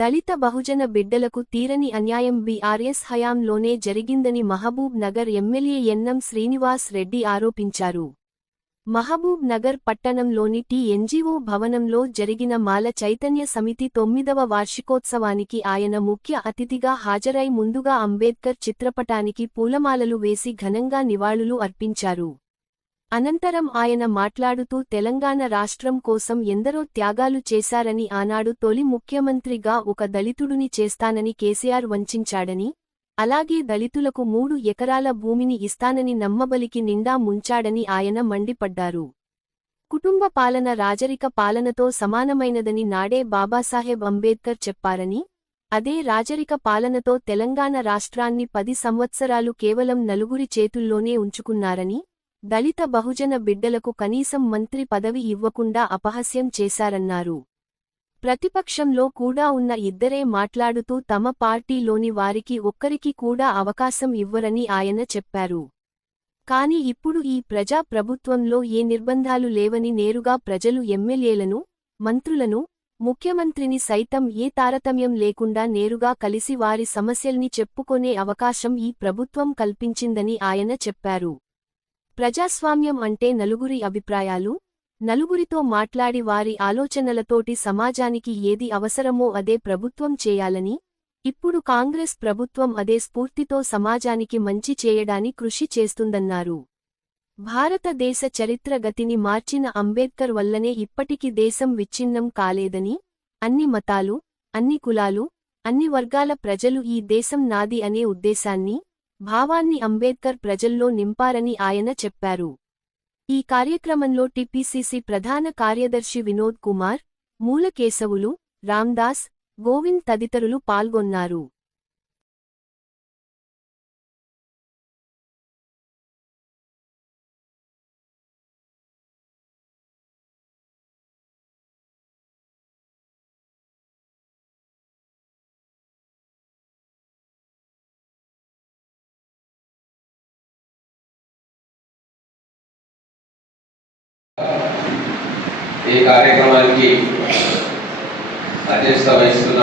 దళిత బహుజన బిడ్డలకు తీరని అన్యాయం బీఆర్ఎస్ హయాంలోనే జరిగిందని మహబూబ్ నగర్ ఎమ్మెల్యే యన్నం శ్రీనివాస్ రెడ్డి ఆరోపించారు. మహబూబ్ నగర్ పట్టణంలోని టీఎన్జీఓ భవనంలో జరిగిన మాల చైతన్య సమితి 9వ వార్షికోత్సవానికి ఆయన ముఖ్య అతిథిగా హాజరై ముందుగా అంబేద్కర్ చిత్రపటానికి పూలమాలలు వేసి ఘనంగా నివాళులు అర్పించారు. అనంతరం ఆయన మాట్లాడుతూ తెలంగాణ రాష్ట్రం కోసం ఎందరో త్యాగాలు చేశారని, ఆనాడు తొలి ముఖ్యమంత్రిగా ఒక దళితుడిని చేస్తానని కేసీఆర్ వంచించాడని, అలాగే దళితులకు 3 ఎకరాల భూమిని ఇస్తానని నమ్మబలికి నిండా ముంచాడని ఆయన మండిపడ్డారు. కుటుంబ పాలన రాజరిక పాలనతో సమానమైనదని నాడే బాబాసాహెబ్ అంబేద్కర్ చెప్పారని, అదే రాజరిక పాలనతో తెలంగాణ రాష్ట్రాన్ని 10 సంవత్సరాలు కేవలం నలుగురి చేతుల్లోనే ఉంచుకున్నారని, దళిత బహుజన బిడ్డలకు కనీసం మంత్రి పదవి ఇవ్వకుండా అపహాస్యం చేశారన్నారు. ప్రతిపక్షంలో కూడా ఉన్న ఇద్దరే మాట్లాడుతూ తమ పార్టీలోని వారికి ఒక్కరికి కూడా అవకాశం ఇవ్వరని ఆయన చెప్పారు. కాని ఇప్పుడు ఈ ప్రజా ప్రభుత్వంలో ఏ నిర్బంధాలు లేవని నేరుగా ప్రజలు ఎమ్మెల్యేలను, మంత్రులను, ముఖ్యమంత్రిని సైతం ఏ తారతమ్యం లేకుండా నేరుగా కలిసి వారి సమస్యల్ని చెప్పుకొనే అవకాశం ఈ ప్రభుత్వం కల్పించిందని ఆయన చెప్పారు. ప్రజాస్వామ్యం అంటే నలుగురి అభిప్రాయాలు, నలుగురితో మాట్లాడి వారి ఆలోచనలతోటి సమాజానికి ఏది అవసరమో అదే ప్రభుత్వం చేయాలని, ఇప్పుడు కాంగ్రెస్ ప్రభుత్వం అదే స్ఫూర్తితో సమాజానికి మంచి చేయడాని కృషి చేస్తుందన్నారు. భారతదేశ చరిత్ర గతిని మార్చిన అంబేద్కర్ వల్లనే ఇప్పటికి దేశం విచ్ఛిన్నం కాలేదని, అన్ని మతాలు, అన్ని కులాలు, అన్ని వర్గాల ప్రజలు ఈ దేశం నాది అనే ఉద్దేశాన్ని, భావాన్ని అంబేద్కర్ ప్రజల్లో నింపారని ఆయన చెప్పారు. ఈ కార్యక్రమంలో టీపీసీసీ ప్రధాన కార్యదర్శి వినోద్ కుమార్, మూల కేశవులు, రామ్దాస్, గోవింద్ తదితరులు పాల్గొన్నారు. ఈ కార్యక్రమానికి అధ్యక్షత వహిస్తున్న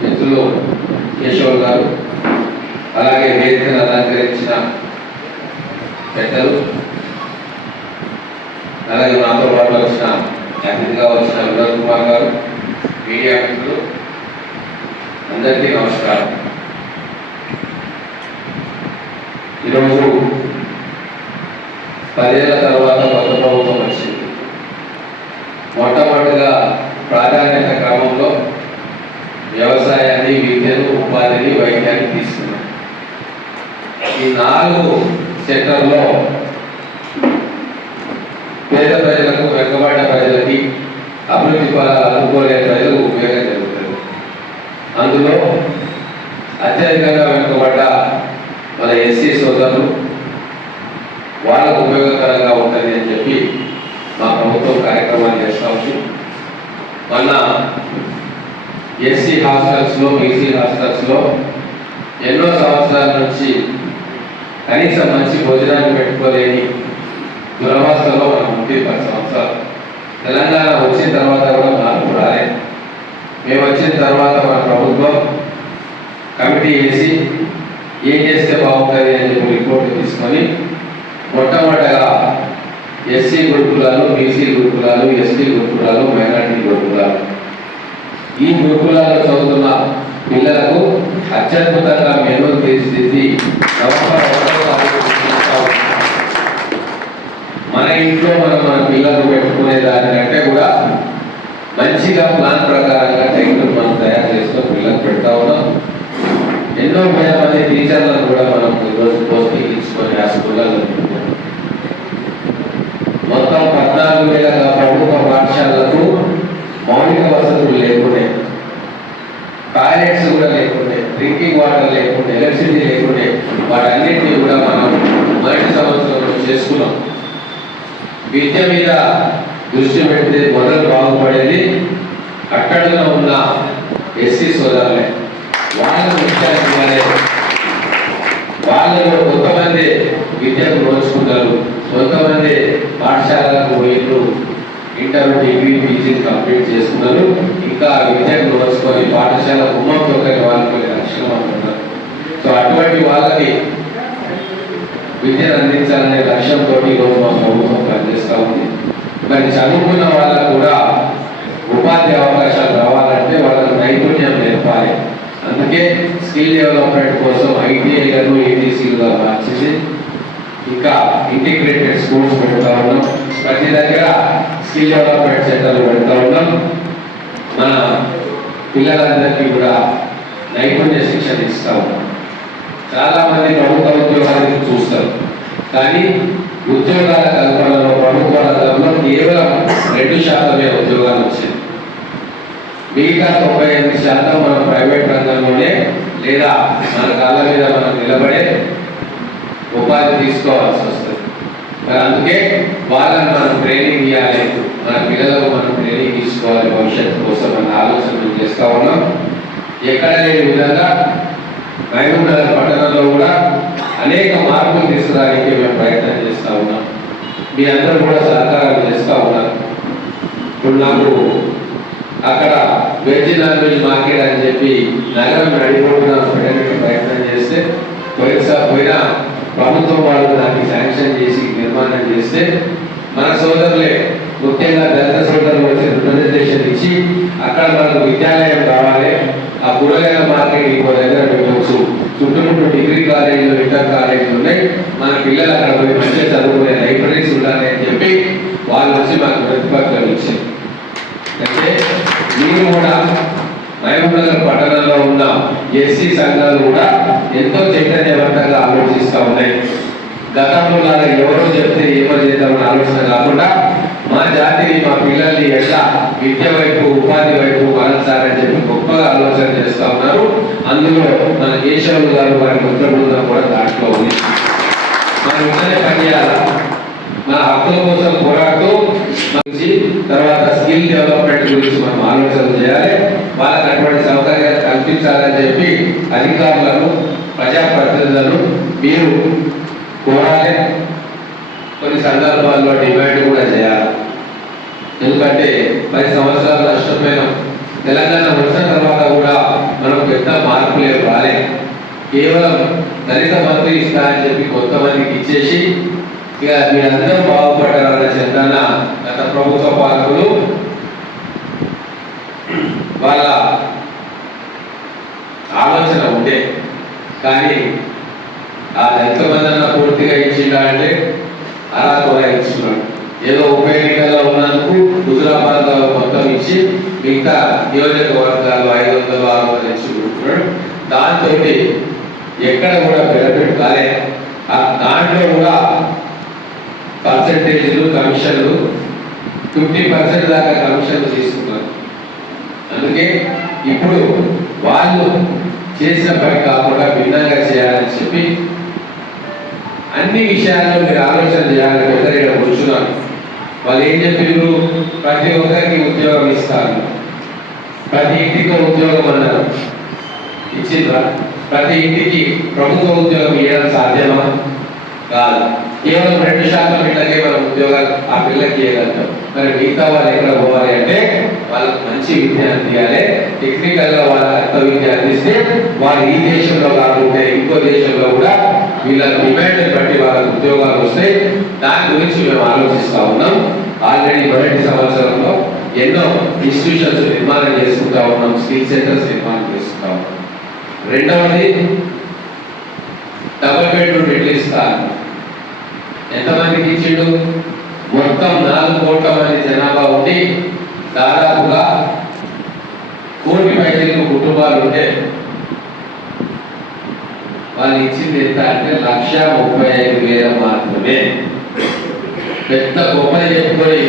మిత్రులు కేశవ్ గారు, అలాగే వేదికను అలంకరించిన పెద్దలు, అలాగే నాతో పాటు వచ్చిన అతిథిగా వచ్చిన వినోద్ కుమార్ గారు, మీడియా మిత్రులు అందరికీ నమస్కారం. ఈరోజు 10 ఏళ్ల తర్వాత కొత్త ప్రభుత్వం వచ్చింది. మొట్టమొదటిగా ప్రాధాన్యత క్రమంలో వ్యవసాయాన్ని, విద్యను, ఉపాధిని, వైద్యాన్ని తీసుకున్నాం. ఈ 4 సెక్టర్లో పేద ప్రజలకు, వెనుకబడిన ప్రజలకి, అభివృద్ధి ఫలాలు అందుకోలేని ప్రజలకు ఉపయోగం జరుగుతుంది. అందులో అత్యధికంగా వెనుకబడ్డ మన ఎస్సీ సోదరులు, వాళ్ళకు ఉపయోగకరంగా ఉంటుంది అని చెప్పి మా ప్రభుత్వం కార్యక్రమాలు చేస్తూ ఉంది. మొన్న ఎస్సీ హాస్టల్స్లో, బీసీ హాస్టల్స్లో ఎన్నో సంవత్సరాల నుంచి కనీసం మంచి భోజనాన్ని పెట్టుకోలేని దురవస్థలో మనం ఉంది. 10 సంవత్సరాలు తెలంగాణ వచ్చిన తర్వాత కూడా మార్పు రాలేదు. మేము వచ్చిన తర్వాత మన ప్రభుత్వం కమిటీ వేసి ఏం చేస్తే బాగుంటుంది అని చెప్పి రిపోర్ట్ తీసుకొని మొట్టమొదటిగా ఎస్సీ గురుకులాలు, బీసీ గురుకులాలు, ఎస్టీ గురుకులాలు, మైనార్టీ గురుకులాలు, ఈ గురుకులాల్లో చదువుతున్న పిల్లలకు అత్యద్భుతంగా మెనూ తీర్చిదిద్ది నవంబర్ 1వ తారీఖు మన ఇంట్లో మన పిల్లలు పెట్టుకునే దానికంటే కూడా మంచిగా ప్లాన్ ప్రకారంగా టెక్నిక్ మనం తయారు చేసుకొని పిల్లలకు పెడతా ఉన్నాం. ఎన్నో వేల మంది టీచర్లను కూడా మనం ఈరోజు పోస్టింగ్ ఇచ్చుకొని ఆ స్కూళ్ళలో మొత్తం 14,000 ప్రభుత్వ పాఠశాలలకు మౌలిక వసతులు లేకుండే, టాయిలెట్స్ కూడా లేకుండే, డ్రింకింగ్ వాటర్ లేకుండే, ఎలక్ట్రిసిటీ లేకుండే, వాటన్నింటినీ కూడా మనం మొదటి సంవత్సరంలో చేసుకున్నాం. విద్య మీద దృష్టి పెడితే మొదలు బాగుపడేది అట్టడుగున ఉన్న ఎస్సీ సోదరులే. వాళ్ళకు వాళ్ళలో కొంతమంది విద్యకు నోచుకున్నారు, కొంతమంది పాఠశాలకు పోయినరు, ఇంటర్, డిగ్రీ, పీజీ కంప్లీట్ చేసుకున్నారు. ఇంకా విద్యకు నోచుకొని పాఠశాల గుమ్మం తొక్కని వాళ్ళు కొన్ని లక్షల మంది ఉన్నారు. సో అటువంటి వాళ్ళకి విద్యను అందించాలనే లక్ష్యంతో ఈరోజు మా ప్రభుత్వం పనిచేస్తూ ఉంది. మరి చదువుకున్న వాళ్ళకు కూడా ఉపాధి అవకాశాలు రావాలంటే వాళ్ళకు నైపుణ్యం నేర్పాలి. అందుకే స్కిల్ డెవలప్మెంట్ కోసం ఐటీఐలను ఏటీసీలుగా మార్చింది. ఇంకా ఇంటిగ్రేటెడ్ స్కూల్స్ పెడతా ఉన్నాం. ప్రతి దగ్గర స్కిల్ డెవలప్మెంట్ సెంటర్లు పెడతా ఉన్నాం. మన పిల్లలందరికీ కూడా నైపుణ్య శిక్షణ ఇస్తా ఉన్నాం. చాలా మంది ప్రభుత్వ ఉద్యోగాలను చూస్తారు, కానీ ఉద్యోగాల కల్పనలో ప్రభుత్వ రంగంలో కేవలం 2% ఉద్యోగాలు వచ్చాయి. మిగతా 98% మనం ప్రైవేట్ రంగంలోనే లేదా మన కాళ్ళ మీద మనం నిలబడే ఉపాధి తీసుకోవాల్సి వస్తుంది. మరి అందుకే వాళ్ళని మనం ట్రైనింగ్ ఇవ్వాలి, మన పిల్లలకు మనం ట్రైనింగ్ తీసుకోవాలి భవిష్యత్తు కోసం మన ఆలోచనలు చేస్తూ ఉన్నాం. ఎక్కడ లేని విధంగా మహబూబ్నగర్ పట్టణంలో కూడా అనేక మార్పులు తీసుకురావడానికి మేము ప్రయత్నం చేస్తూ ఉన్నాం. మీ అందరూ కూడా సహకారాలు చేస్తూ ఉన్నారు. ఇప్పుడు నాకు అక్కడ వెజ్ నాన్ వెజ్ మార్కెట్ అని చెప్పి నగరం నడిపోతున్న పెట్టడానికి ప్రయత్నం చేస్తే పోయిన ప్రభుత్వం వాళ్ళు దాన్ని శాంక్షన్ చేసి నిర్మాణం చేస్తే మన సోదరులే ముఖ్యంగా దళిత సోదరులు వచ్చి రిప్రజెంటేషన్ ఇచ్చి అక్కడ మనకు విద్యాలయం కావాలి, ఆ కూరగాయల మార్కెట్ ఇంకో దగ్గర పెట్టవచ్చు, చుట్టుముట్టు డిగ్రీ కాలేజీలు ఇంటర్ కాలేజీలు ఉన్నాయి, మన పిల్లలు అక్కడ పోయి మంచిగా చదువుకునే లైబ్రరీస్ ఉండాలి అని చెప్పి వాళ్ళు వచ్చి మాకు ప్రతిపక్షాలు ఇచ్చారు. అంటే మీరు కూడా మహబూబ్నగర్ పట్టణంలో ఉన్న ఎస్సీ సంఘాలు కూడా ఎంతో చైతన్యవంతంగా ఆలోచిస్తూ ఉన్నాయి. గతంలో లాగా ఎవరో చెప్తే ఏమో చేద్దామని ఆలోచన కాకుండా మా జాతిని మా పిల్లల్ని ఎట్లా విద్య వైపు ఉపాధి వైపు మరల్చాలని చెప్పి గొప్పగా ఆలోచన చేస్తూ ఉన్నారు. అందులో మన కేశవులు గారు వారి మిత్ర బృందం కూడా దాంట్లో ఉంది. మనం ఇద్దరే పనిచేయాలి, మన హక్కుల కోసం పోరాడుతూ తర్వాత స్కిల్ డెవలప్మెంట్ గురించి మనం ఆలోచన చేయాలి. వాళ్ళకి అటువంటి సౌకర్యాలు కల్పించాలని చెప్పి అధికారులను ప్రజాప్రతినిధులను మీరు కోరాలి. కొన్ని సందర్భాల్లో డిమాండ్ కూడా చేయాలి. ఎందుకంటే 10 సంవత్సరాలు నష్టపోయినాం. తెలంగాణ వచ్చిన తర్వాత కూడా మనం పెద్ద మార్పులే రాలే. కేవలం దళిత మంత్రి ఇస్తా అని చెప్పి కొంతమందికి ఇచ్చేసి ఇక మీరందరూ బాగుపడ్డారన్న చెందాన గత ప్రభుత్వ పాలకులు వాళ్ళ ఆలోచన ఉంటే, కానీ ఆ దళిత బంధన పూర్తిగా ఇచ్చిందా అంటే అలా కూడా ఇచ్చుకున్నాడు. ఏదో ఉప ఎన్నికల్లో ఉన్నందుకు హుజురాబాద్ మొత్తం ఇచ్చి మిగతా నియోజకవర్గాలు 500, 600 ఇచ్చుకుంటున్నాడు. దాంతో ఎక్కడ కూడా బెనిఫిట్ కాలే. దాంట్లో కూడా పర్సెంటేజ్లు కమిషన్లు 50% దాకా కమిషన్లు తీసుకున్నారు. అందుకే ఇప్పుడు వాళ్ళు చేసిన పని కాకుండా భిన్నంగా చేయాలని చెప్పి అన్ని విషయాల్లో మీరు ఆలోచన చేయాలని ఇక్కడ కూర్చున్నారు. వాళ్ళు ఏం చెప్పారు? ప్రతి ఒక్కరికి ఉద్యోగం ఇస్తారు, ప్రతి ఇంటికి ఉద్యోగం అన్నారు. ఇచ్చిండ్రా? ప్రతి ఇంటికి ప్రభుత్వ ఉద్యోగం ఇవ్వడం సాధ్యమా? కాదు. కేవలం 2% పిల్లలకే మనం ఉద్యోగాలు ఆ పిల్లలకి ఇవ్వగలుగుతాం. మరి మిగతా వాళ్ళు ఎక్కడ పోవాలి అంటే వాళ్ళకి మంచి విద్య అందియాలి. టెక్నికల్ గా వాళ్ళ అర్థ విద్య అందిస్తే వాళ్ళు ఈ దేశంలో కాకుంటే ఇంకో దేశంలో కూడా వీళ్ళ డిమాండ్ బట్టి వాళ్ళకి ఉద్యోగాలు వస్తాయి. దాని గురించి మేము ఆలోచిస్తూ ఉన్నాం. ఆల్రెడీ మొదటి సంవత్సరంలో ఎన్నో ఇన్స్టిట్యూషన్స్ నిర్మాణం చేసుకుంటా ఉన్నాం, స్కిల్ సెంటర్స్ నిర్మాణం చేసుకుంటా ఉన్నాం. రెండవది డబుల్ బెడ్రూమ్ ఇల్లు ఇస్తారు. ఎంతమందికి ఇచ్చిండు? మొత్తం 4 కోట్ల మంది జనాభా ఉండి దాదాపుగా 1 కోటి పైసలు కుటుంబాలు ఉంటే వాళ్ళు ఇచ్చింది ఎంత అంటే 1,35,000 మాత్రమే. పెద్ద గొప్పని చెప్పుకొని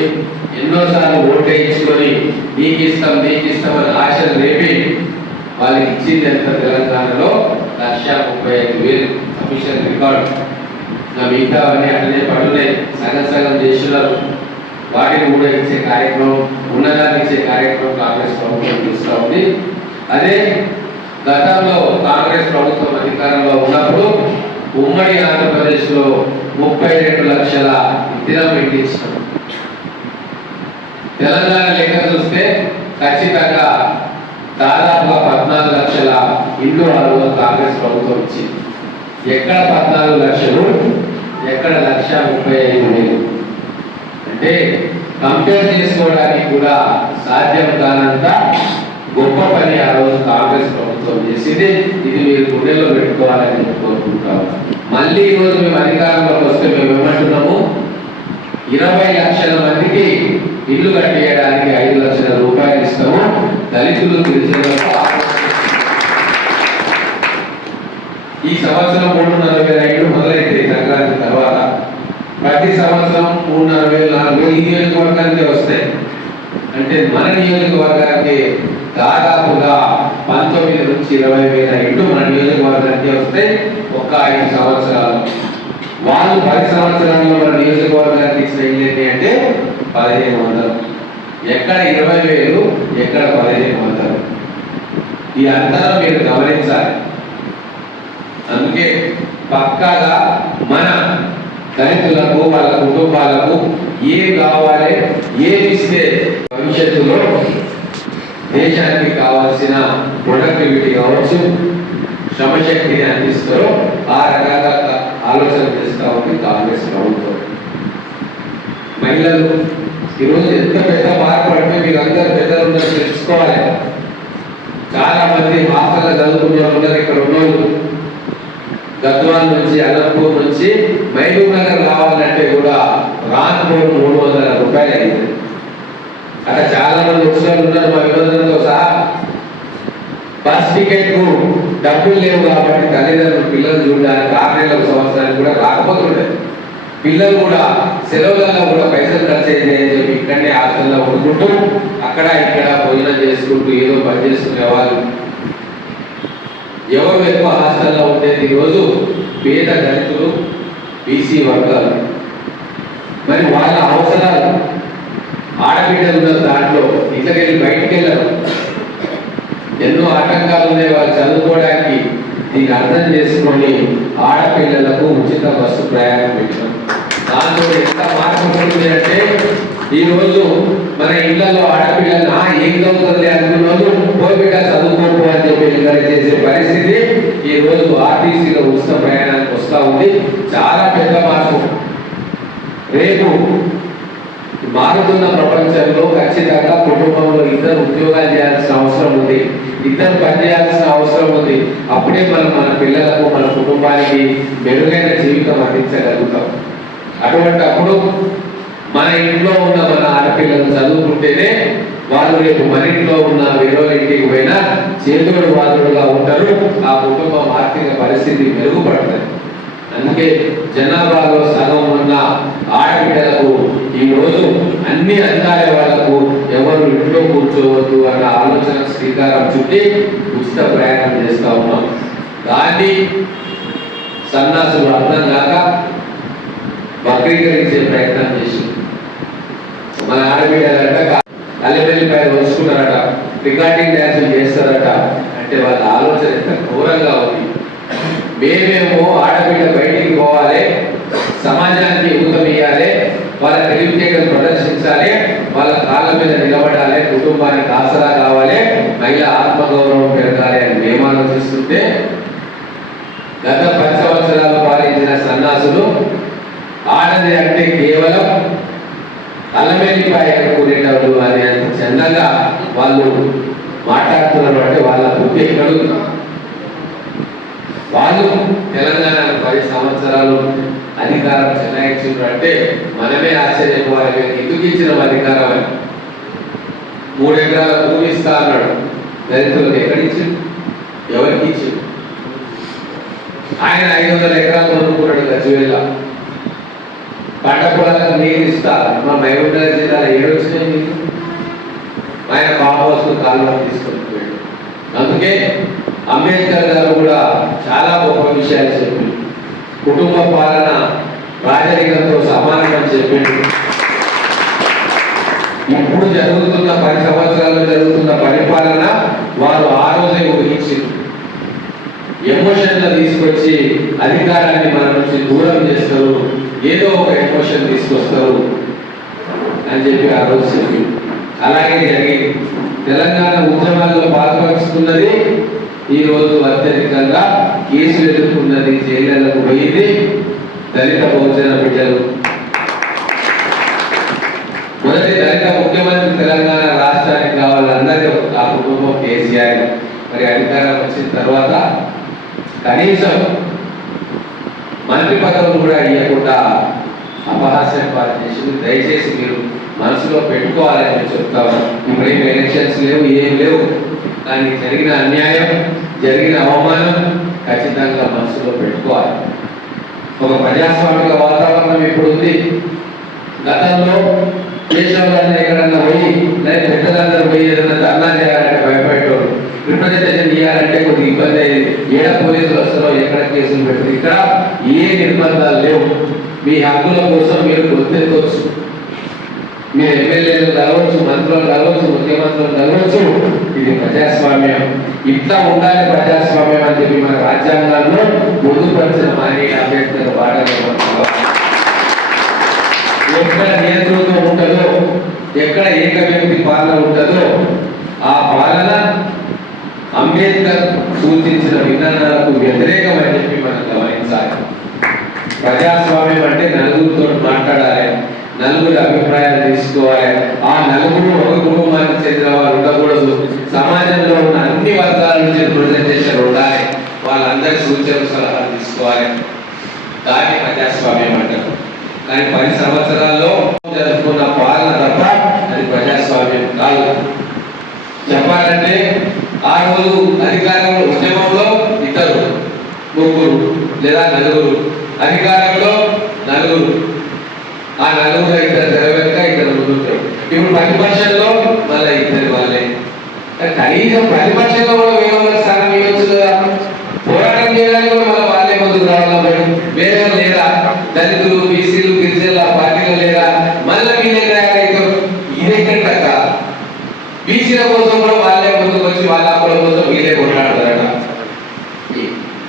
ఎన్నోసార్లు ఓటు వేయించుకొని నీకు ఇస్తామని ఆశలు రేపి వాళ్ళకి ఇచ్చింది ఎంత? తెలంగాణలో 1,35,000 కమిషన్ రికార్డు. మిగతా అవన్నీ అట్లనే పడున్నాయి, సగం చేస్తున్నారు. వాటిని కూడా ఇచ్చే కార్యక్రమం, ఉన్నదాన్ని ఇచ్చే కార్యక్రమం కాంగ్రెస్ ప్రభుత్వం తీస్తూ ఉంది. అదే గతంలో కాంగ్రెస్ ప్రభుత్వం అధికారంలో ఉన్నప్పుడు ఉమ్మడి ఆంధ్రప్రదేశ్లో 32 లక్షల ఇందిరం పెట్టించారు. తెలంగాణ లెక్క చూస్తే ఖచ్చితంగా దాదాపుగా ఇల్లు ఆ రోజు కాంగ్రెస్ ప్రభుత్వం ఇచ్చింది. ఎక్కడ 14 లక్షలు, ఎక్కడ 1,35,000. అంటే కంపేర్ చేసుకోవడానికి కూడా సాధ్యం కానంత గొప్ప పని ఆ రోజు కాంగ్రెస్ ప్రభుత్వం చేసింది. ఇది మీరు గుండెల్లో పెట్టుకోవాలని కోరుకుంటాము. మళ్ళీ ఈ రోజు మేము అధికారంలోకి వస్తే మేము ఏమంటున్నాము, 20 లక్షల మందికి ఇల్లు కట్టేయడానికి 5 లక్షల రూపాయలు ఇస్తాము. దళితులు గిరిజనులకు ఈ సంవత్సరం 340,000 ఇళ్ళు మొదలైతే సంక్రాంతి తర్వాత ప్రతి సంవత్సరం 340,000, 4,000 ఈ నియోజకవర్గానికి వస్తాయి. అంటే మన నియోజకవర్గానికి దాదాపుగా 19 నుంచి 20,000 ఇళ్ళు మన నియోజకవర్గానికి వస్తాయి. ఒక 5 సంవత్సరాలు వాళ్ళు 10 సంవత్సరాల్లో మన నియోజకవర్గానికి ఇచ్చిన ఇల్లు ఏంటి అంటే 1,500. ఎక్కడ 20,000, ఎక్కడ 1,500. ఈ అంతరం మీరు గమనించాలి. అందుకే పక్కాగా మన దళితులకు వాళ్ళ కుటుంబాలకు ఏం కావాలి, ఏమి ఇస్తే భవిష్యత్తులో దేశానికి కావాల్సిన ప్రొడక్టివిటీ కావచ్చు, శ్రమశక్తిని అందిస్తారో ఆ రకంగా ఆలోచన చేస్తూ ఉంది కాంగ్రెస్ ప్రభుత్వం. మహిళలు ఈరోజు ఎంత పెద్ద మార్పు అంటే మీరందరూ పెద్దలు తెలుసుకోవాలి. చాలా మంది హాస్టల్లో చదువుకునే ఉన్నారు. ఇక్కడ ఉన్నోళ్ళు గద్వాల్ నుంచి, అనంతపూర్ నుంచి మహబూబ్ నగర్ రావాలంటే కూడా రాన్పూర్ 300 రూపాయలు అయింది. అక్కడ చాలా మంది వచ్చిన ఉన్నారు. మా వినోదంతో సహా బస్ టికెట్ కు డబ్బులు లేవు కాబట్టి తల్లిదండ్రులు పిల్లలు చూడడానికి 6 నెలల సంవత్సరానికి కూడా రాకపోతుండే. పిల్లలు కూడా సెలవులలో కూడా పైసలు ఖర్చు అయితే అని చెప్పి ఇక్కడనే హాస్టల్లో ఉండుకుంటూ అక్కడ ఇక్కడ భోజనం చేసుకుంటూ ఏదో పని చేసుకునే వాళ్ళు. ఎవరు ఎక్కువ హాస్టల్లో ఉండేది ఈరోజు పేద దళితులు, బీసీ వర్గాలు. మరి వాళ్ళ అవసరాలు ఆడబిడ్డలు ఉన్న దాంట్లో ఇంట్లోకెళ్ళి బయటికి వెళ్ళరు. ఎన్నో ఆటంకాలు ఉన్నాయి వాళ్ళు చదువుకోవడానికి. దీన్ని అర్థం చేసుకొని ఆడపిల్లలకు ఉచిత బస్సు ప్రయాణం పెట్టాం. దాంతో ఎంత మార్పు ఉంటుంది అంటే ఈరోజు మన ఇళ్లలో ఆడపిల్లలు ఏం చదువుతుంది అనుకున్న కోవిడ్ చదువుకోకు అని చెప్పి ఎంకరేజ్ చేసే పరిస్థితి ఈ రోజు ఆర్టీసీలో ఉచిత ప్రయాణానికి వస్తూ ఉంది. చాలా పెద్ద మార్పు. రేపు మారుతున్న ప్రపంచంలో ఖచ్చితంగా కుటుంబంలో ఇద్దరు ఉద్యోగాలు చేయాల్సిన అవసరం ఉంది, ఇద్దరు పనిచేయాల్సిన అవసరం ఉంది. అప్పుడే మనం మన పిల్లలకు, మన కుటుంబానికి మెరుగైన జీవితం అందించగలుగుతాం. అటువంటి అప్పుడు మన ఇంట్లో ఉన్న మన ఆడపిల్లలు చదువుకుంటేనే వాళ్ళు రేపు మన ఇంట్లో ఉన్న వేరే ఇంటికి పోయినా చేదోడు వాదుడుగా ఉంటారు. ఆ కుటుంబం ఆర్థిక పరిస్థితి మెరుగుపడుతుంది. అందుకే జనాభాలో సగం ఉన్న ఆడబిడ్డలకు ఈ రోజు అన్ని అందాల వాళ్లకు ఎవరు ఇంట్లో కూర్చోవద్దు అన్న ఆలోచన శ్రీకారం చుట్టి ఉచిత ప్రయాణం చేస్తూ ఉన్నాం. దాన్ని సన్నాసులు అర్థం కాక వక్రీకరించే ప్రయత్నం చేసి మన ఆడబిడ్డలంట అల్లెల్లిపాయలు వస్తుకున్నారట, రికార్డింగ్ డ్యాన్సులు చేస్తారట. అంటే వాళ్ళ ఆలోచన ఎంత ఘోరంగా ఉంది. మేమేమో ఆడబిడ్డ బయటికి పోవాలి, సమాజానికి ఊతం ఇయ్యాలి, వాళ్ళ తెలివితేటలు ప్రదర్శించాలి, వాళ్ళ కాళ్ళ మీద నిలబడాలి, కుటుంబానికి ఆసరా కావాలి, మహిళ ఆత్మగౌరవం పెరగాలి అని మేము ఆలోచిస్తుంటే గత 10 సంవత్సరాలు పాలించిన సన్నాసులు ఆడది అంటే కేవలం అల్లమెల్లిపాయ కూరేటప్పుడు అని అంత చందంగా వాళ్ళు మాట్లాడుతున్నారు. అంటే వాళ్ళ బుద్ధి ఎక్కడుంది? వాళ్ళు తెలంగాణ 10 సంవత్సరాలు అధికారం చెలాయించారు అంటే మనమే ఆశ్చర్యపోవాలి. ఎందుకు ఇచ్చిన అధికారం అని 3 ఎకరాల భూమి ఇస్తా అన్నాడు. దళితులకు ఎక్కడిచ్చిండు? ఎవరికి ఇచ్చిండు? ఆయన 500 ఎకరాలు కొనుక్కున్నాడు గచ్చివేళ్ళ. పంట పొలాలకు నీరు ఇస్తా మా మహబూబ్ నగర్ జిల్లాలో 7 వచ్చినాయి. ఆయన ఫామ్ హౌస్ కాలువ తీసుకొని పోయాడు. అందుకే అంబేద్కర్ గారు కూడా చాలా గొప్ప విషయాలు చెప్పింది. కుటుంబ పాలన రాజరికంతో సమానమని చెప్పింది. ఇప్పుడు జరుగుతున్న 10 సంవత్సరాలు జరుగుతున్న పరిపాలన వారు ఆ రోజే ఊహించింది. ఎమోషన్లు తీసుకొచ్చి అధికారాన్ని మన నుంచి దూరం చేస్తారు, ఏదో ఒక ఎమోషన్ తీసుకొస్తారు అని చెప్పి ఆ రోజు చెప్పింది. అలాగే జరిగింది. తెలంగాణ ఉద్యమాల్లో పాల్పంచుకున్నది, ఈ రోజు అత్యధికంగా కేసులు ఎదుర్కొన్నది, జైళ్లకు పోయింది దళిత బహుజన బిడ్డలు. మొదటి దళిత ముఖ్యమంత్రి తెలంగాణ రాష్ట్రానికి కావాలన్నది ఆ కుటుంబం కేసీఆర్. మరి అధికారం వచ్చిన తర్వాత కనీసం మంత్రి పదవులు కూడా ఇవ్వకుండా అపహాస్యం పాలు చేసింది. దయచేసి మీరు మనసులో పెట్టుకోవాలని నేను చెప్తాను. ఇప్పుడేం ఎలక్షన్స్ లేవు, ఏం లేవు, కానీ జరిగిన అన్యాయం, జరిగిన అవమానం ఖచ్చితంగా మనసులో పెట్టుకోవాలి. ఒక ప్రజాస్వామిక వాతావరణం ఇప్పుడు ఉంది. గతంలో దేశంలో ఎక్కడన్నా పోయి లేదా పెద్దలందరూ పోయి ఏదైనా ధర్నా చేయాలంటే భయపడేటోడు, రిప్రజెంటేషన్ చేయాలంటే కొద్దిగా ఇబ్బంది అయ్యేది. ఏడ పోలీసులు వస్తారో, ఎక్కడ కేసులు పెడుతుంది. ఇక్కడ ఏ నిర్బంధాలు లేవు. మీ హక్కుల కోసం మీరు గుర్తెత్తవచ్చు. మీరు ఎమ్మెల్యేలు కావచ్చు, మంత్రులు కావచ్చు, ముఖ్యమంత్రులు కావచ్చు. ఇది ప్రజాస్వామ్యం. ఇట్లా ఉండాలి ప్రజాస్వామ్యం అని చెప్పి మన రాజ్యాంగాల్లో పొందుపరిచిన మాని అంబేద్కర్ పాటలు. ఎక్కడ నియంత్రణతో ఉంటుందో, ఎక్కడ ఏక వ్యక్తి పాలన ఉంటుందో ఆ పాలన అంబేద్కర్ సూచించిన విధానాలకు వ్యతిరేకమని చెప్పి మనం గమనించాలి. ప్రజాస్వామ్యం అంటే నలుగురితో మాట్లాడాలి, నలుగురి అభిప్రాయాలు తీసుకోవాలి. ఆ నలుగురు ఒక కుటుంబానికి చెందిన వారు ఉండకూడదు. సమాజంలో ఉన్న అన్ని వర్గాల నుంచి రిప్రజెంటేషన్ ఉండాలి. వాళ్ళందరి సూచనలు సలహాలు తీసుకోవాలి. దాన్ని ప్రజాస్వామ్యం అంటారు. కానీ 10 సంవత్సరాల్లో జరుపుకున్న పాలన తప్ప అది ప్రజాస్వామ్యం కాదు. చెప్పాలంటే ఆ రోజు అధికారంలో ఉద్యమంలో ఇద్దరు, ముగ్గురు లేదా నలుగురు, అధికారంలో నలుగురు. ఆ నలుగురు ఇద్దరు తెర వెనుక, ఇద్దరు ముందుంటారు. ఇప్పుడు ప్రతిపక్షంలో మళ్ళీ ఇద్దరు వాళ్ళే. కనీసం ప్రతిపక్షంలో కూడా వేరే స్థానం ఇవ్వచ్చు కదా. పోరాటం చేయడానికి కూడా మళ్ళీ వాళ్ళే ముందుకు రావాలి. వేరే లేదా దళితులు, బీసీలు, గిరిజనులు ఆ పార్టీలో లేదా మళ్ళీ వీళ్ళే తయారైతారు. ఇదేంటక్క బీసీల కోసం కూడా వాళ్ళే ముందుకు వచ్చి వాళ్ళ హక్కుల కోసం వీళ్ళే కొట్లాడతారట.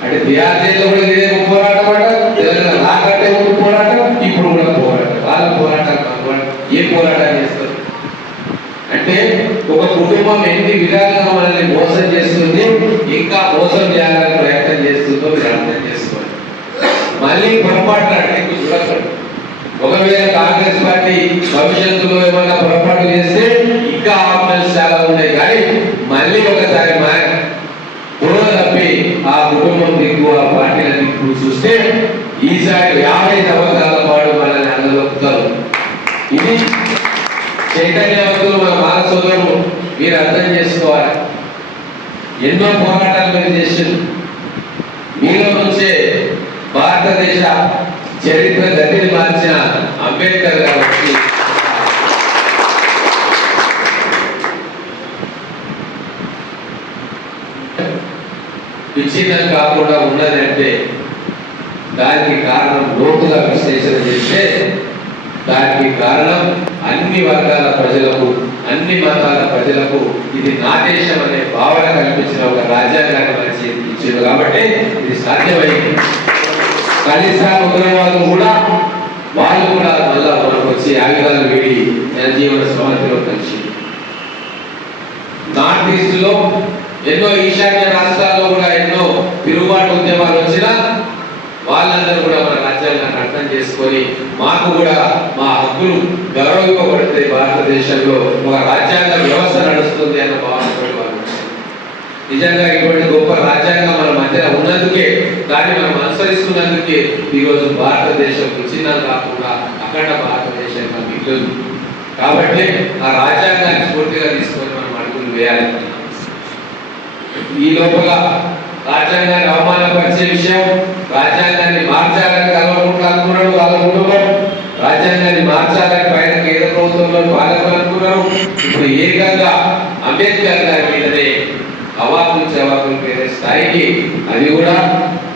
అంటే బీఆర్జేలో కూడా ఇదే పోరాటం అంట, తెలంగాణ నాకంటే ముందు పోరాటం, ఇప్పుడు కూడా పోరాటం. వాళ్ళ పోరాటం ఏ పోరాటం చేస్తారు అంటే ఒక కుటుంబం ఎన్ని విధాలుగా మనల్ని మోసం చేస్తుంది, ఇంకా మోసం చేయాలని ప్రయత్నం చేస్తుందో మీరు అర్థం చేసుకోండి. మళ్ళీ పొరపాటు అంటే చూడకండి. ఒకవేళ కాంగ్రెస్ పార్టీ భవిష్యత్తులో ఏమైనా పొరపాటు చేస్తే ఇంకా ఆప్షన్స్ చాలా ఉన్నాయి. కానీ మళ్ళీ ఒకసారి బుర్ర తప్పి ఆ కుటుంబం దిక్కు, ఆ పార్టీల దిక్కు చూస్తే ఈసారి 50 సంవత్సరాల పాటు మనల్ని అందగలుగుతారు. ఇది చైతన్యవంతులు మన మానవ సోదరులు మీరు అర్థం చేసుకోవాలి. ఎన్నో పోరాటాలు మీరు చేశారు. మీలో నుంచే భారతదేశ చరిత్ర గతిని మార్చిన అంబేద్కర్ గారు వచ్చి విచ్ఛిన్నం కాకుండా ఉన్నదంటే దానికి కారణం లోతుగా విశ్లేషణ చేస్తే దానికి కారణం అన్ని వర్గాల ప్రజలకు, అన్ని మతాల ప్రజలకు ఇది నా దేశం అనే భావన కల్పించిన ఒక రాజ్యాంగాన్ని మన చేతికి ఇచ్చింది. కాబట్టి ఇది సాధ్యమైంది. ఖలిస్తాన్ ఉగ్రవాదులు కూడా వాళ్ళు కూడా మళ్ళా మనకు వచ్చి ఆయుధాలు వీడి జనజీవన సమాధిలో కలిసి నార్త్ ఈస్ట్ లో ఎన్నో ఈశాన్య రాష్ట్రాల్లో కూడా ఎన్నో తిరుగుబాటు ఉద్యమాలు వచ్చినా వాళ్ళందరూ కూడా మన రాజ్యాంగాన్ని అర్థం చేసుకొని మాకు కూడా మా హక్కులు గౌరవింపబడితే భారతదేశంలో ఒక రాజ్యాంగ వ్యవస్థ నడుస్తుంది అన్న భావనతో వాళ్ళు నిజంగా ఇటువంటి గొప్ప రాజ్యాంగం మన మధ్య ఉన్నందుకే, దాన్ని మనం అనుసరిస్తున్నందుకే ఈరోజు భారతదేశం విచ్ఛిన్నం కాకుండా అఖండ భారతదేశంగా మిగిలింది. కాబట్టి ఆ రాజ్యాంగాన్ని స్ఫూర్తిగా తీసుకొని మనం అడుగులు వేయాలి. ఈ లోపల రాజ్యాంగాన్ని అవమానపరిచే విషయం, రాజ్యాంగాన్ని మార్చాలని అనుకున్నాడు వాళ్ళ కుటుంబం, రాజ్యాంగాన్ని మార్చాలని పైన కేంద్ర ప్రభుత్వంలో పాలకులు అనుకున్నారు. ఇప్పుడు ఏకంగా అంబేద్కర్ గారి మీదనే అవాకులు చవాకులు పేరే స్థాయికి అది కూడా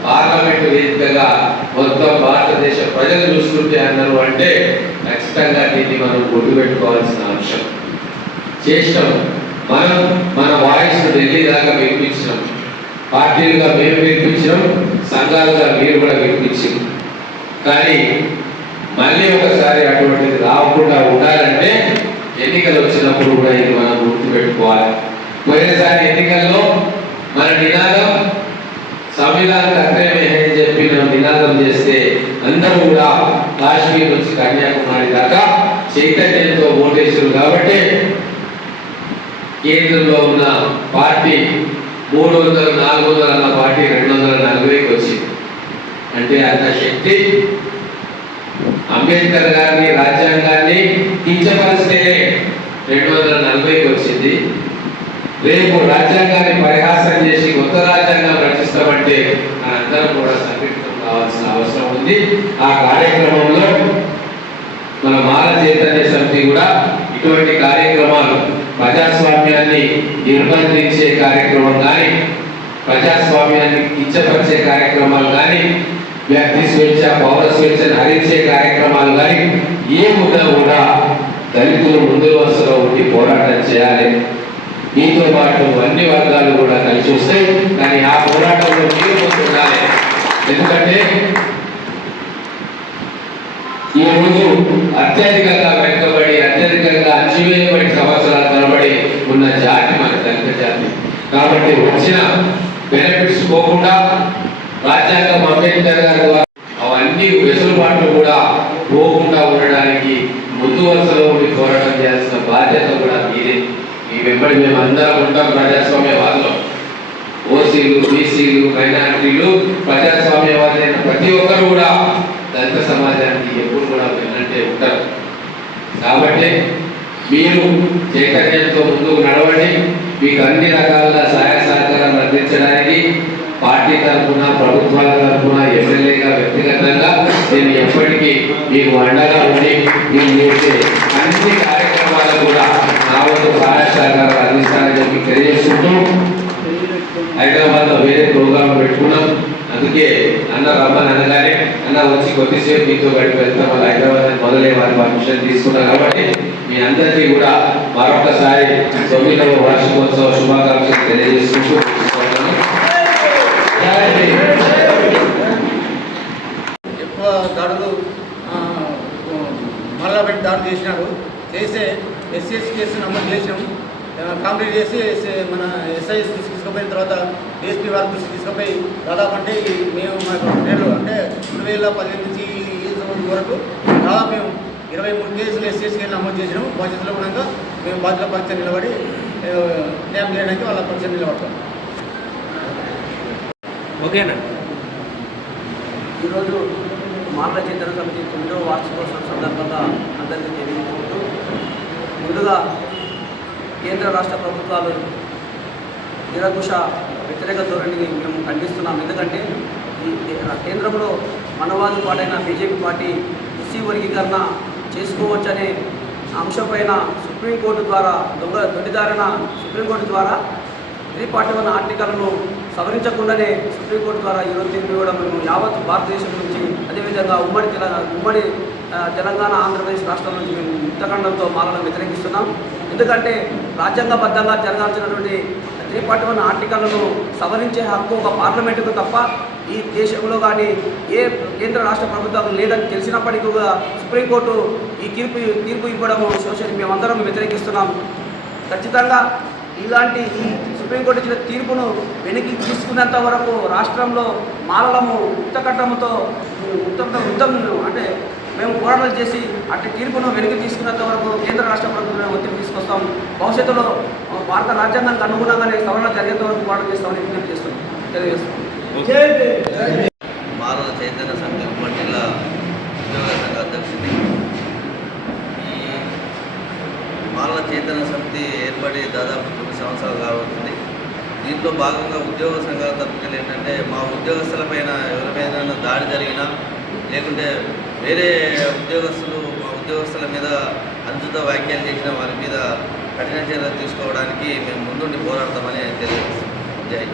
పార్లమెంటు వేదికగా మొత్తం భారతదేశ ప్రజలు చూస్తుంటే అన్నారు అంటే ఖచ్చితంగా దీన్ని మనం గుర్తుపెట్టుకోవాల్సిన అంశం. చేసినాం మనం, మన వాయిస్ ఢిల్లీ దాకా వినిపించినాం, పార్టీలుగా మేము వినిపించినాం, సంఘాలుగా మీరు కూడా వినిపించాం. కానీ మళ్ళీ ఒకసారి అటువంటిది రాకుండా ఉండాలంటే ఎన్నికలు వచ్చినప్పుడు కూడా ఇది మనం గుర్తుపెట్టుకోవాలి. పోయినసారి ఎన్నికల్లో మన నినాదం సంవిధానం అగ్రమే అని చెప్పి మనం నినాదం చేస్తే అందరూ కూడా కాశ్మీర్ నుంచి కన్యాకుమారి దాకా చైతన్యంతో ఓటేశారు. కాబట్టి కేంద్రంలో ఉన్న పార్టీ 300, 400 అన్న పార్టీ 240కి వచ్చింది. అంటే అంత శక్తి అంబేద్కర్ గారిని రాజ్యాంగాన్ని కించపరిస్తేనే 240కి వచ్చింది. రేపు రాజ్యాంగాన్ని పరిహాసం చేసి కొత్త రాజ్యాంగం రచిస్తామంటే మనందరం కూడా సంఘటితం కావాల్సిన అవసరం ఉంది. ఆ కార్యక్రమంలో మన మాల చైతన్య సమితి కూడా ఇటువంటి కార్యక్రమాలు ప్రజాస్వామ్యాన్ని నిర్బంధించే కార్యక్రమం కానీ, ప్రజాస్వామ్యాన్ని కించపరిచే కార్యక్రమాలు కానీ, వ్యక్తి స్వేచ్ఛ పౌర స్వేచ్ఛను హరించే కార్యక్రమాలు కానీ ఏమున్నా కూడా దళితులు ముందు వరుసలో ఉండి పోరాటం చేయాలి. మీతో పాటు అన్ని వర్గాలు కూడా కలిసి వస్తాయి. కానీ ఆ పోరాటంలో మీరు ముందు ఉండాలి. ఎందుకంటే ఈ రోజు అత్యధికంగా వెనుకబడి అత్యధికంగా అణచివేయబడి సంవత్సరాల తరబడి ఉన్న జాతి మన దళిత జాతి. కాబట్టి వచ్చిన బెనిఫిట్స్ పోకుండా రాజ్యాంగం అంబేద్కర్ గారి ద్వారా అవన్నీ వెసులుబాట్లు కూడా పోకుండా ఉండడానికి ముందు వరుసలో ఉండి పోరాటం చేయాల్సిన బాధ్యత కూడా మీదే. ఈ వెంబడి మేము అందరం ఉంటాం. ప్రజాస్వామ్యవాదులు, ఓసీలు, బీసీలు, మైనారిటీలు, ప్రజాస్వామ్యవాది అయిన ప్రతి ఒక్కరు కూడా దళిత సమాజానికి ఎప్పుడు కూడా వెన్నంటే ఉంటారు. కాబట్టి మీరు చైతన్యంతో ముందుకు నడవండి. మీకు అన్ని రకాల సహాయ సహకారాలు అందించడానికి పార్టీ తరఫున, ప్రభుత్వాల తరఫున, ఎమ్మెల్యేగా, వ్యక్తిగతంగా నేను ఎప్పటికీ మీకు అండగా ఉండి మీరు చేసే అన్ని కార్యక్రమాలు కూడా నా వంతు సహాయ సహకారాలు అందిస్తానని చెప్పి తెలియజేసుకుంటూ హైదరాబాద్లో వేరే ప్రోగ్రాం పెట్టుకున్నాం. అందుకే అన్న రమ్మని అనగానే అన్న వచ్చి కొద్దిసేపు మీతో గడిపి వెళ్తాం. వాళ్ళు హైదరాబాద్ మొదలై వారి పర్మిషన్ తీసుకున్నారు. కాబట్టి మీ అందరికీ కూడా మరొకసారి 9వ వార్షికోత్సవ శుభాకాంక్షలు తెలియజేసుకుంటూ ఎక్కువ దాడులు మళ్ళా పెట్టి దాడులు చేసినారు. చేస్తే ఎస్సీఎస్ కేసు నమోదు చేసినాం. కంప్లీట్ చేసి మన ఎస్ఐ దృష్టి తీసుకుపోయిన తర్వాత డిఎస్పీ వారి దృష్టి తీసుకుపోయి దాదాపు అంటే మేము మాకు నేడు అంటే 2018 నుంచి ఈ సంవత్సరం వరకు దాదాపు మేము 23 కేసులు ఎస్సీఎస్ కేసులు నమోదు చేసినాం. భవిష్యత్తులో కూడా మేము బాధ్యత పరీక్ష నిలబడి న్యాయం చేయడానికి వాళ్ళ పరీక్ష నిలబడతాం. ఓకేనా? ఈరోజు మానవ చైతన్య సమితి 9వ వార్షికోత్సవం సందర్భంగా అందరికీ తెలియజేసుకుంటూ ముందుగా కేంద్ర రాష్ట్ర ప్రభుత్వాలు నిరంకుశ వ్యతిరేక ధోరణిని మేము ఖండిస్తున్నాం. ఎందుకంటే ఈ కేంద్రంలో మనవాది పార్టీ బీజేపీ పార్టీ ఎస్సీ వర్గీకరణ చేసుకోవచ్చనే అంశంపైన సుప్రీంకోర్టు ద్వారా దొడ్డిదారిన సుప్రీంకోర్టు ద్వారా 341 ఆర్టికల్ను సవరించకుండానే సుప్రీంకోర్టు ద్వారా ఈరోజు తీర్పు ఇవ్వడం మేము యావత్ భారతదేశం నుంచి, అదేవిధంగా ఉమ్మడి తెలంగాణ, ఆంధ్రప్రదేశ్ రాష్ట్రాల నుంచి మేము ముక్తఖండంతో మాలను వ్యతిరేకిస్తున్నాం. ఎందుకంటే రాజ్యాంగబద్ధంగా జరగాల్సినటువంటి 341 ఆర్టికల్ను సవరించే హక్కు ఒక పార్లమెంటుకు తప్ప ఈ దేశంలో కానీ ఏ కేంద్ర రాష్ట్ర ప్రభుత్వం లేదని తెలిసినప్పటికీ కూడా సుప్రీంకోర్టు ఈ తీర్పు ఇవ్వడము మేమందరం వ్యతిరేకిస్తున్నాం. ఖచ్చితంగా ఇలాంటి ఈ సుప్రీంకోర్టు ఇచ్చిన తీర్పును వెనక్కి తీసుకునేంత వరకు రాష్ట్రంలో మాలలము ఉత్తకట్టముతో అంటే మేము పోరాటాలు చేసి అట్టి తీర్పును వెనక్కి తీసుకునేంత వరకు కేంద్ర రాష్ట్ర ప్రభుత్వం ఒత్తిడి తీసుకొస్తాం. భవిష్యత్తులో భారత రాజ్యాంగానికి అనుగుణంగానే సవరణ జరిగేంత వరకు పోరాటం చేస్తామని విజ్ఞప్తి చేస్తున్నాం, తెలియజేస్తాం. మానవ చైతన్య సమితి ఉమ్మడి జిల్లా ఉద్యోగ సంఘ అధ్యక్షుడి. ఈ మానవ చైతన్య సమితి ఏర్పడి దాదాపు 9 సంవత్సరాలు కావస్తుంది. దీంట్లో భాగంగా ఉద్యోగ సంఘాల తరపున ఏంటంటే మా ఉద్యోగస్తులపైన ఎవరిపైన దాడి జరిగినా లేకుంటే వేరే ఉద్యోగస్తులు మా ఉద్యోగస్తుల మీద అనుచిత వ్యాఖ్యలు చేసిన వారి మీద కఠిన చర్యలు తీసుకోవడానికి మేము ముందుండి పోరాడతామని తెలియజేస్తాం. జై